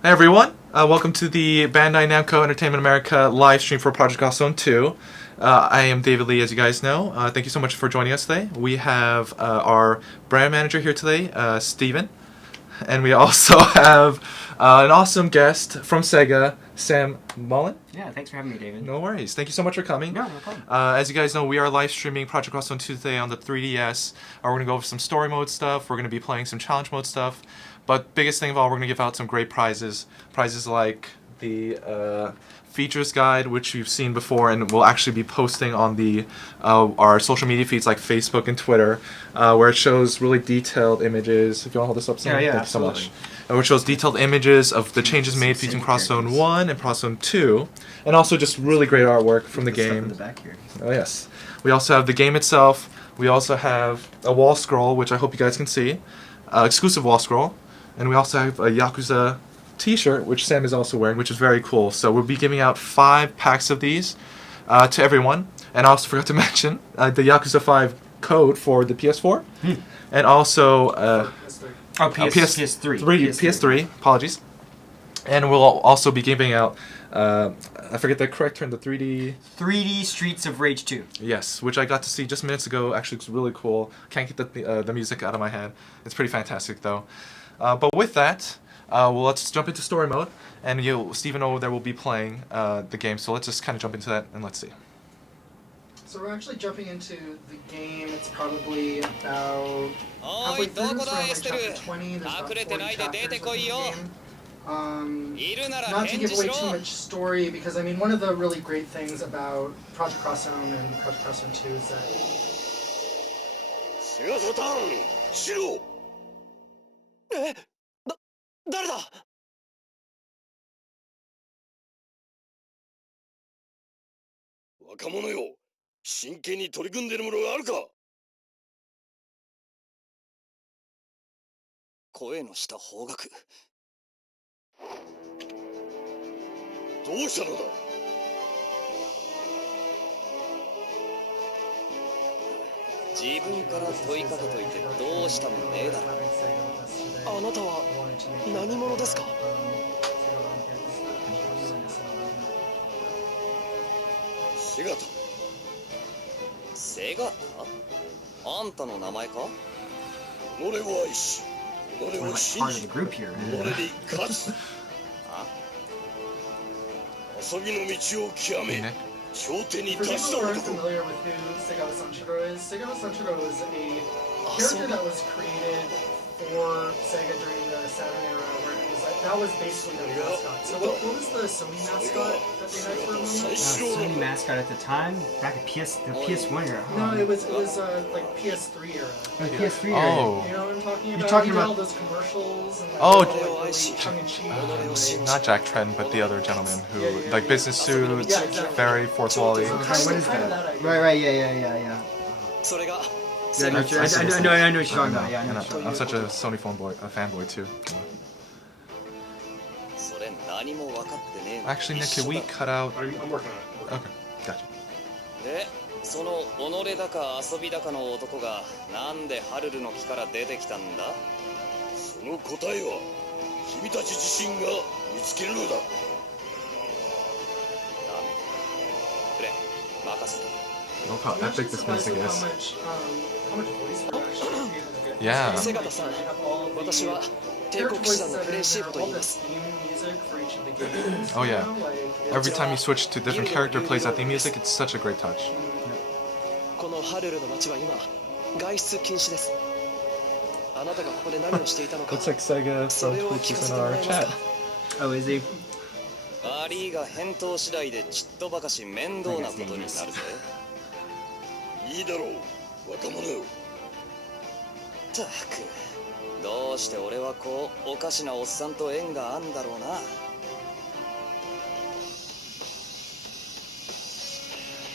Hi everyone, welcome to the Bandai Namco Entertainment America live stream for Project Goth Zone 2. I am David Lee, as you guys know. Thank you so much for joining us today. We have our brand manager here today, Steven. And we also have an awesome guest from Sega, Sam Mullen. Yeah, thanks for having me, David. No worries. Thank you so much for coming. No problem. As you guys know, we are live streaming Project Goth Zone 2 today on the 3DS. We're going to go over some story mode stuff. We're going to be playing some challenge mode stuff. But biggest thing of all, we're going to give out some great prizes. Prizes like the features guide, which you've seen before, and we'll actually be posting on the our social media feeds like Facebook and Twitter, where it shows really detailed images. If you want to hold this up, Sam. Yeah, Thank absolutely. you so much. Which shows detailed images of the changes made between Cross Zone 1 and Cross Zone 2, and also just really great artwork from the game. In the back here. Oh yes. We also have the game itself. We also have a wall scroll, which I hope you guys can see, exclusive wall scroll, and we also have a Yakuza T-shirt, which Sam is also wearing, which is very cool. So we'll be giving out 5 packs of these to everyone, and I also forgot to mention the Yakuza 5 code for the PS4, and also PS3. PS3. Apologies. And we'll also be giving out. I forget the correct term. The 3D Streets of Rage 2. Yes, which I got to see just minutes ago. Actually, it's really cool. Can't get the music out of my head. It's pretty fantastic, though. But with that, well, let's jump into story mode. And Steven over there will be playing the game. So let's just kind of jump into that and let's see. So we're actually jumping into the game. It's probably about halfway through, so around like chapter 20. There's about 40 chapters in the game. Not to give away too much story, because I mean, one of the really great things about Project Cross Zone and Project Cross Zone 2 is that... Sega? あんたの名前か? We're like part of the group here. For people who aren't familiar with who Sega Sanshiro is a character that was created for Sega during the Saturn era, where it was like, that was basically their mascot. So what was the Sony mascot that they had for a moment? Sony mascot at the time, back at the PS1 era. No, it was like PS3 era. PS3 era. Oh. You know what I'm talking about? You're talking He did about all those commercials and like, Oh, really tongue-in-cheek. Not Jack Trent, but the other gentleman who, Yeah. like, business suits, Yeah, exactly. very fourth wally. What is Kind of that? idea. Right, yeah. Yeah, I know what you're talking about. Yeah, I know what you're I'm such a Sony fanboy too. Actually, Nick, can we cut out? I'm working on it. Okay, gotcha. で、その己だか遊びだかの男がなんでハルルの木から出てきたんだ? その答えは君たち自身が見つけるのだ。ダメ。くれ、任せた。 Look how I'm actually epic this surprised music at is. how much voice work actually able to get. Yeah. They have all the character voices that are in there, all the theme music for each of the games. Oh, yeah. You know, like, Every time you switch to different character plays that theme music, it's such a great touch. このハルルの町は今外出禁止です。あなたがここで何をしていたのか Looks like Sega from Twitch is in our chat. Oh, is he? アリーが返答次第でちっとばかし面倒なことになるぜ。いいだろう、若者よ。たく、どうして俺はこうおかしなおっさんと縁があんだろうな。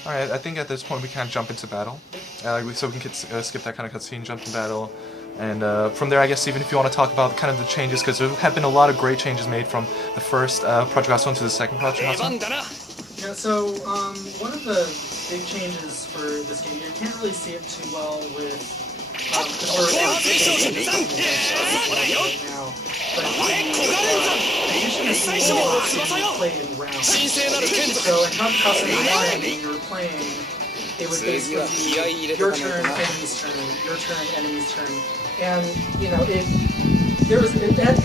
Alright, I think at this point we can jump into battle. So we can skip that kind of cutscene, jump to battle. And from there, I guess, even if you want to talk about kind of the changes, because there have been a lot of great changes made from the first Project Goth Zone to the second Project Goth Zone. Yeah, so one of the big changes for this game, you can't really see it too well with now, but the animation is being able to play in rounds. So in Contra Costa 1, when you were playing, it would basically be your turn, enemy's turn, your turn, enemy's turn, and you know it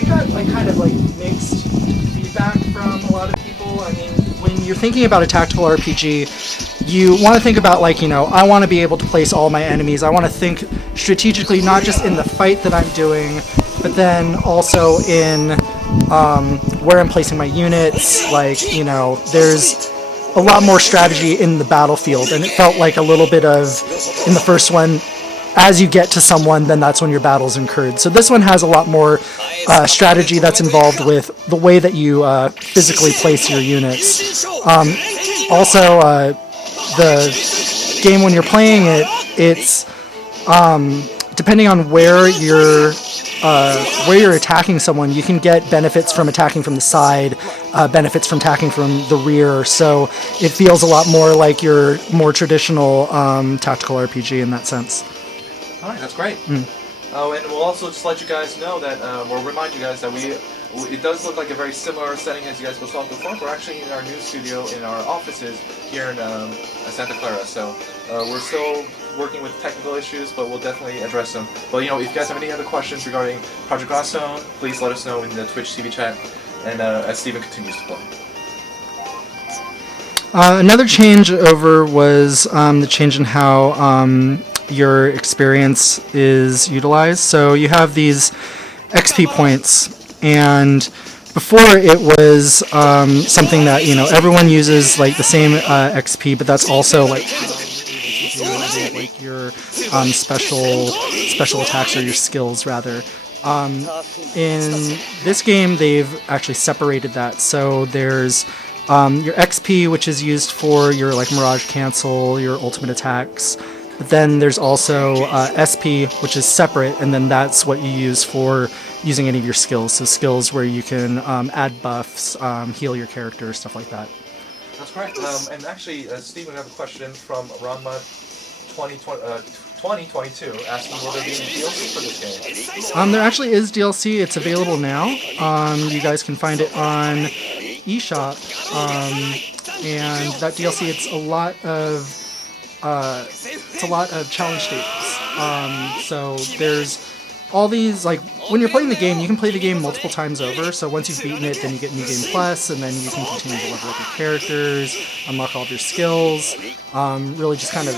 got like kind of like mixed feedback from a lot of people. I mean, when you're thinking about a tactical RPG, you want to think about like, you know, I want to be able to place all my enemies. I want to think strategically, not just in the fight that I'm doing, but then also in where I'm placing my units. Like, you know, there's a lot more strategy in the battlefield, and it felt like a little bit of, in the first one, as you get to someone, then that's when your battle's incurred. So this one has a lot more strategy that's involved with the way that you physically place your units. Also, the game, when you're playing it, it's depending on where you're attacking someone, you can get benefits from attacking from the side, benefits from attacking from the rear. So it feels a lot more like your more traditional tactical RPG in that sense. All right, that's great. Oh, and we'll also just let you guys know that we'll remind you guys that it does look like a very similar setting as you guys saw before. We're actually in our new studio in our offices here in Santa Clara. So we're still working with technical issues, but we'll definitely address them. But you know, if you guys have any other questions regarding Project Godstone, please let us know in the Twitch TV chat, and as Steven continues to play. Another change over was the change in how your experience is utilized. So you have these XP points, and before it was something that, you know, everyone uses like the same XP, but that's also like your special attacks, or your skills rather. In this game, they've actually separated that. So there's your XP, which is used for your like Mirage Cancel, your ultimate attacks. But then there's also SP, which is separate, and then that's what you use for using any of your skills. So skills where you can add buffs, heal your character, stuff like that. That's correct. And actually, Steve, we have a question from Ranma 2022 asking will there be any DLC for this game? There actually is DLC. It's available now. You guys can find it on eShop. And that DLC, it's a lot of challenge stages. So there's all these, like, when you're playing the game, you can play the game multiple times over. So once you've beaten it, then you get New Game Plus, and then you can continue to level up your characters, unlock all of your skills, really just kind of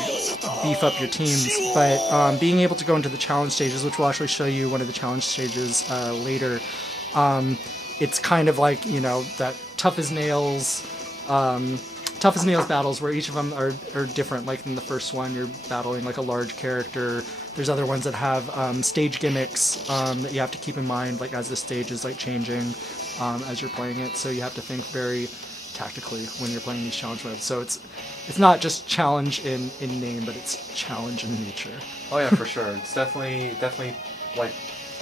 beef up your teams. But being able to go into the challenge stages, which we'll actually show you one of the challenge stages later, it's kind of like, you know, that tough as nails battles where each of them are different. Like in the first one, you're battling like a large character. There's other ones that have stage gimmicks that you have to keep in mind, like as the stage is like changing as you're playing it. So you have to think very tactically when you're playing these challenge modes. So it's not just challenge in name, but it's challenge in nature. Oh yeah, for sure. It's definitely like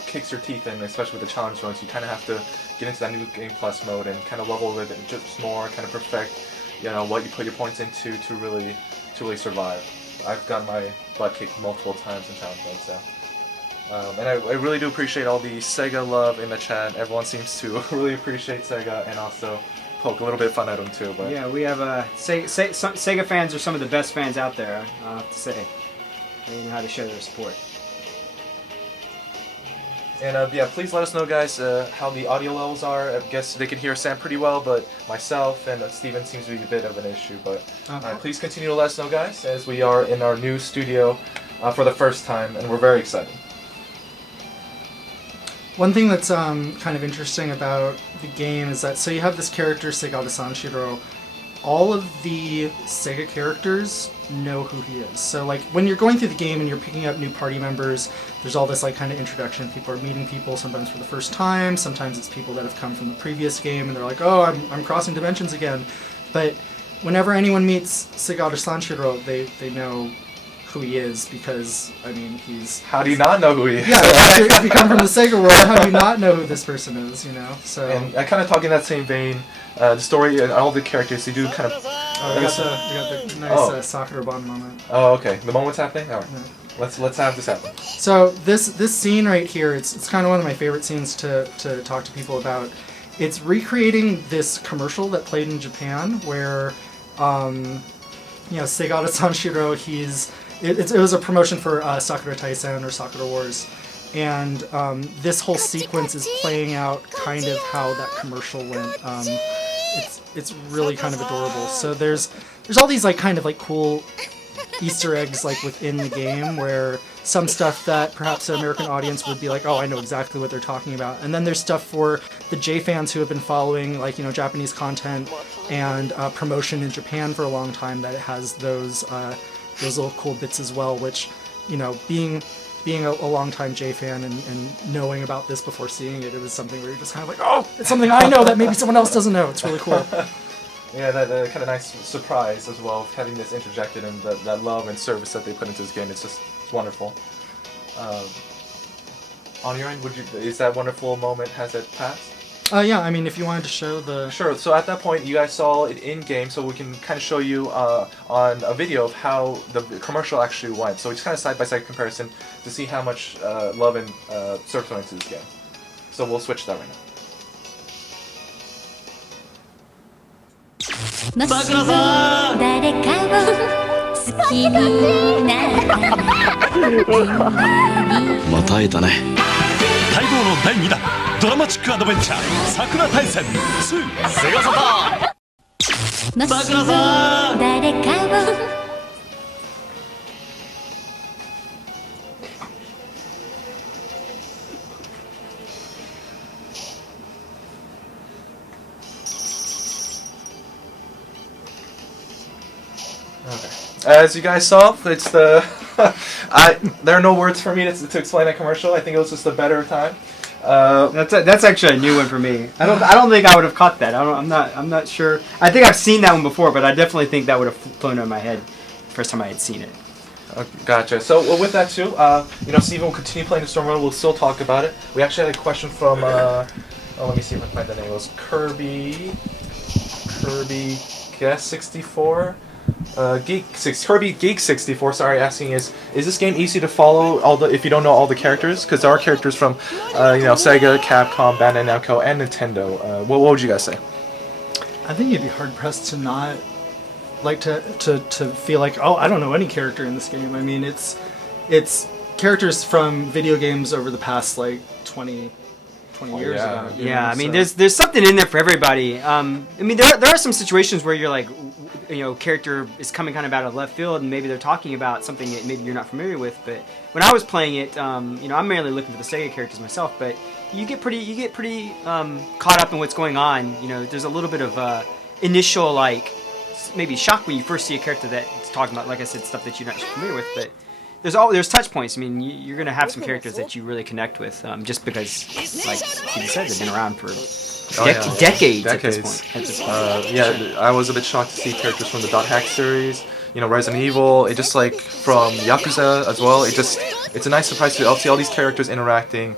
kicks your teeth in, especially with the challenge modes. You kind of have to get into that New Game Plus mode and kind of level with it just more, kind of perfect, you know, what you put your points into to really survive. I've gotten my butt kicked multiple times in challenge mode, so. And I really do appreciate all the Sega love in the chat. Everyone seems to really appreciate Sega and also poke a little bit of fun at them too. But yeah, we have Sega fans are some of the best fans out there, I have to say. They know how to show their support. And yeah, please let us know, guys, how the audio levels are. I guess they can hear Sam pretty well, but myself and Steven seems to be a bit of an issue. But please continue to let us know, guys, as we are in our new studio for the first time, and we're very excited. One thing that's kind of interesting about the game is that, so you have this character, Sega Sanshiro. All of the Sega characters know who he is. So like when you're going through the game and you're picking up new party members, there's all this like kind of introduction. People are meeting people sometimes for the first time. Sometimes it's people that have come from the previous game and they're like, oh, I'm crossing dimensions again. But whenever anyone meets Sega Sanshiro, they know who he is, because I mean he's. How do you not know who he is? Yeah, if you come from the Sega world, how do you not know who this person is? You know. So. And I kind of talk in that same vein. The story and all the characters, they do kind of. We got the nice Sakura-ban moment. Oh, okay. The moment's happening. All right. Yeah. Let's have this happen. So this scene right here, it's kind of one of my favorite scenes to talk to people about. it's recreating this commercial that played in Japan where, Seigata Sanshiro, it was a promotion for Sakura Taisen or Sakura Wars, and this whole sequence is playing out kind of how that commercial went. It's really kind of adorable. So there's all these like kind of like cool Easter eggs like within the game where some stuff that perhaps an American audience would be like, oh, I know exactly what they're talking about. And then there's stuff for the J fans who have been following like, Japanese content and promotion in Japan for a long time, that it has those little cool bits as well, which, being a long-time J fan and knowing about this before seeing it, it was something where you're just kind of like, oh, it's something I know that maybe someone else doesn't know. It's really cool. Yeah, that kind of nice surprise as well, of having this interjected and that love and service that they put into this game. It's wonderful. On your end, is that wonderful moment, has it passed? Yeah, I mean, if you wanted to show the... Sure, so at that point, you guys saw it in-game, so we can kind of show you on a video of how the commercial actually went. So it's kind of side-by-side comparison to see how much love and service went into this game. So we'll switch that right now. もし誰かを好きになったまた会えたね。待望の第2弾ドラマチックアドベンチャー桜大戦2セガサターン。もし誰かを As you guys saw, it's the there are no words for me to explain that commercial. I think it was just a better time. That's actually a new one for me. I don't think I would have caught that. I'm not sure. I think I've seen that one before, but I definitely think that would have flown over my head the first time I had seen it. Gotcha. So with that too, Steven will continue playing the story mode. We'll still talk about it. We actually had a question from let me see if I can find the name. It was Kirby Guest 64. Kirby Geek 64, sorry, asking is this game easy to follow if you don't know all the characters? Because there are characters from Sega, Capcom, Bandai Namco, and Nintendo. What would you guys say? I think you'd be hard pressed to not like to feel like, oh, I don't know any character in this game. I mean, it's characters from video games over the past like 20 years ago. Yeah, I mean, there's something in there for everybody. I mean, there are some situations where you're like, character is coming kind of out of left field, and maybe they're talking about something that maybe you're not familiar with. But when I was playing it, I'm mainly looking for the Sega characters myself. But you get pretty caught up in what's going on. There's a little bit of initial maybe shock when you first see a character that's talking about, like I said, stuff that you're not familiar with. But there's touch points. I mean, you're gonna have some characters that you really connect with, just because, like you said, they've been around for decades. At this point. Yeah, I was a bit shocked to see characters from the Dot Hack series, Resident Evil. It just like from Yakuza as well. It's a nice surprise to see all these characters interacting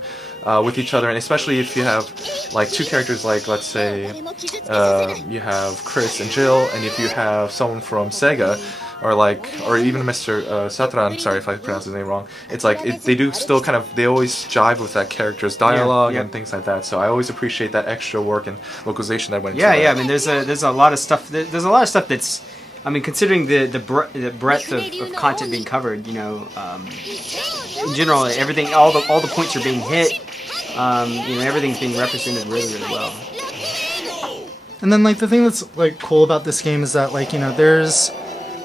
with each other, and especially if you have like two characters, like let's say you have Chris and Jill, and if you have someone from Sega. Or even Mr. Satra, I'm sorry if I pronounced his name wrong. It's like they do still they always jive with that character's dialogue and things like that. So I always appreciate that extra work and localization that went into that. Yeah. I mean, there's a lot of stuff. There's a lot of stuff that's, I mean, considering the breadth of content being covered, in general, everything, all the points are being hit. Everything's being represented really, really well. And then the thing that's cool about this game is that there's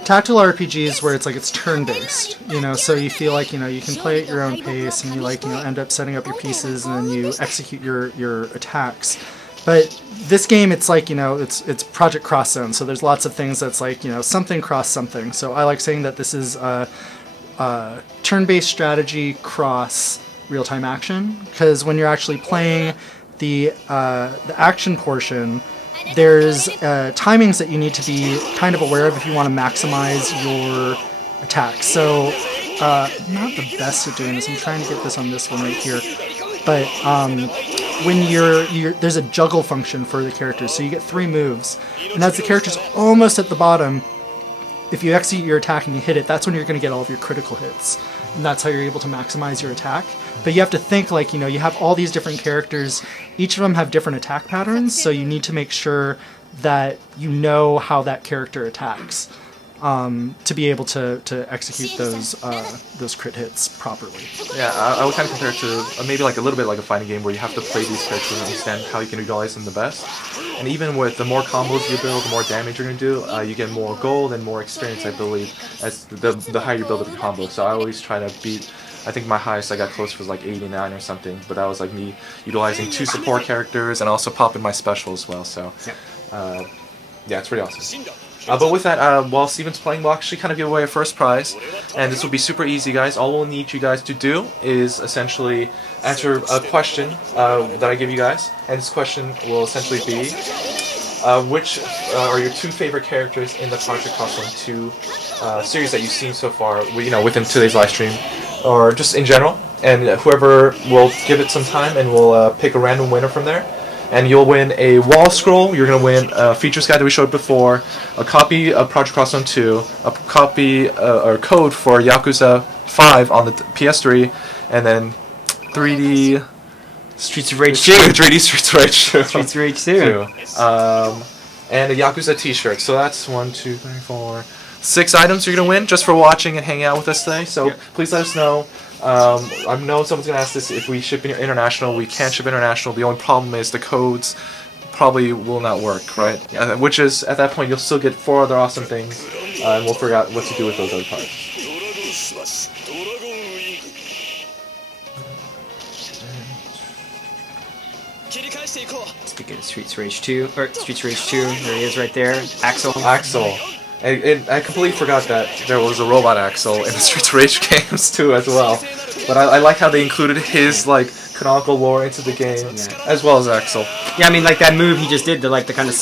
tactical RPGs where it's turn-based, so you feel like, you can play at your own pace and you end up setting up your pieces and then you execute your attacks. But this game, it's it's Project Cross Zone, so there's lots of things that's something cross something. So I like saying that this is a turn-based strategy cross real-time action, because when you're actually playing the action portion, there's timings that you need to be kind of aware of if you want to maximize your attack. So, I'm not the best at doing this. I'm trying to get this on this one right here. But when there's a juggle function for the characters, so you get 3 moves, and as the character's almost at the bottom, if you execute your attack and you hit it, that's when you're going to get all of your critical hits. and that's how you're able to maximize your attack. But you have to think like, you know, you have all these different characters, each of them have different attack patterns, so you need to make sure that you know how that character attacks to be able to execute those crit hits properly. Yeah, I would kind of compare it to maybe like a little bit like a fighting game where you have to play these characters and understand how you can utilize them the best. And even with the more combos you build, the more damage you're going to do, you get more gold and more experience, I believe, as the higher you build up the combo. So I always try to beat, I think my highest I got close was like 89 or something, but that was like me utilizing 2 support characters and also popping my special as well. So yeah, it's pretty awesome. But with that, while Steven's playing, we'll actually kind of give away a first prize, and this will be super easy, guys. All we'll need you guys to do is essentially answer a question that I give you guys, and this question will essentially be, which are your 2 favorite characters in the Project Crossland 2 series that you've seen so far, you know, within today's live stream, or just in general, and whoever will give it some time, and we'll pick a random winner from there. And you'll win a wall scroll, you're going to win a features guide that we showed before, a copy of Project Crossland 2, a copy or code for Yakuza 5 on the PS3, and then 3D Streets of Rage 2. 3D Streets of Rage 2. Streets of Rage 2. And a Yakuza t-shirt. So that's 1, 2, 3, 4, 6 items you're going to win just for watching and hanging out with us today. So please let us know. I know someone's going to ask this, if we ship international. We can't ship international. The only problem is the codes probably will not work, right? Which is, at that point, you'll still get 4 other awesome things, and we'll figure out what to do with those other parts. Speaking of Streets of Rage 2, or Streets of Rage 2, there he is right there, Axel. I completely forgot that there was a robot Axel in the Streets of Rage games too as well. But I like how they included his like canonical lore into the game as well as Axel. Yeah, I mean like that move he just did, the kind of